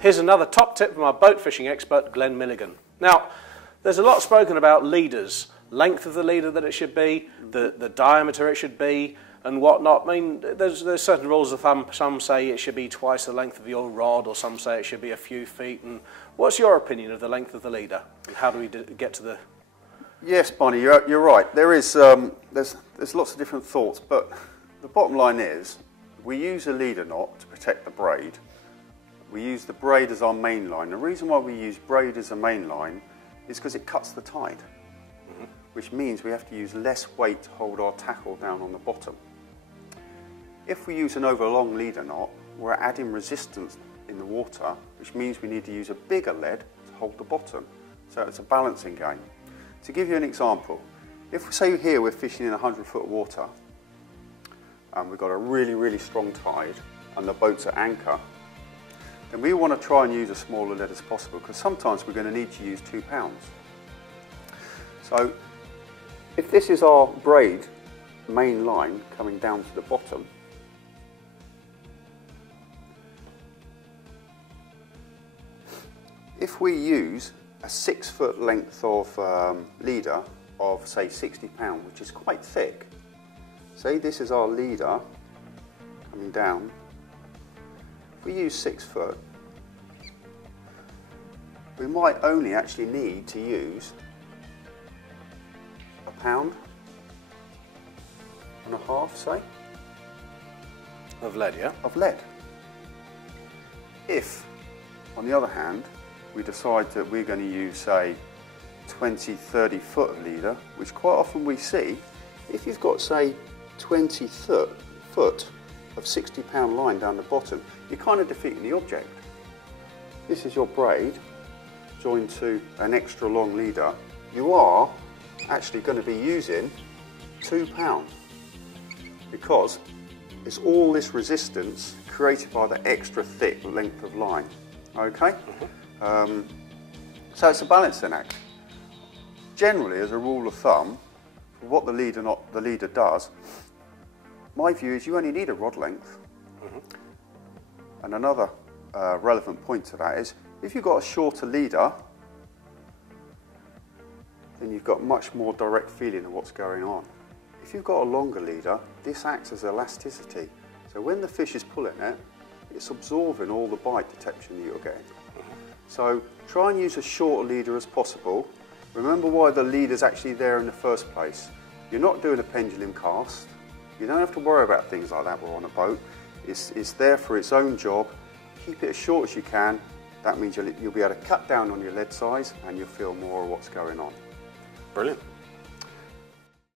Here's another top tip from our boat fishing expert, Glen Milligan. Now, there's a lot spoken about leaders, length of the leader that it should be, the diameter it should be, and whatnot. I mean, there's certain rules of thumb. Some say it should be twice the length of your rod, or some say it should be a few feet. And what's your opinion of the length of the leader, and how do we get to the... Yes, Bonnie, you're right. There's lots of different thoughts, but the bottom line is we use a leader knot to protect the braid. We use the braid as our main line. The reason why we use braid as a main line is because it cuts the tide, which means we have to use less weight to hold our tackle down on the bottom. If we use an overlong leader knot, we're adding resistance in the water, which means we need to use a bigger lead to hold the bottom. So it's a balancing game. To give you an example, if say here we're fishing in 100-foot water and we've got a really, really strong tide and the boat's at anchor, then we want to try and use as small a lead as possible, because sometimes we're going to need to use 2 pounds. So if this is our braid main line coming down to the bottom, if we use a 6-foot length of leader of say 60 pounds, which is quite thick, say this is our leader coming down, if we use 6 foot, we might only actually need to use £1.5 pounds, say. Of lead, yeah? Of lead. If, on the other hand, we decide that we're going to use, say, 20, 30 foot of leader, which quite often we see, if you've got, say, 20 foot of 60-pound line down the bottom, you're kind of defeating the object. This is your braid joined to an extra long leader. You are actually going to be using 2 pounds because it's all this resistance created by the extra thick length of line. Okay? So it's a balancing act. Generally, as a rule of thumb, for what the leader does, my view is you only need a rod length. And another relevant point to that is, if you've got a shorter leader, then you've got much more direct feeling of what's going on. If you've got a longer leader, this acts as elasticity. So when the fish is pulling it, it's absorbing all the bite detection that you're getting. So try and use as short a leader as possible. Remember why the leader's actually there in the first place. You're not doing a pendulum cast. You don't have to worry about things like that when we're on a boat. It's there for its own job. Keep it as short as you can. That means you'll be able to cut down on your lead size and you'll feel more of what's going on. Brilliant.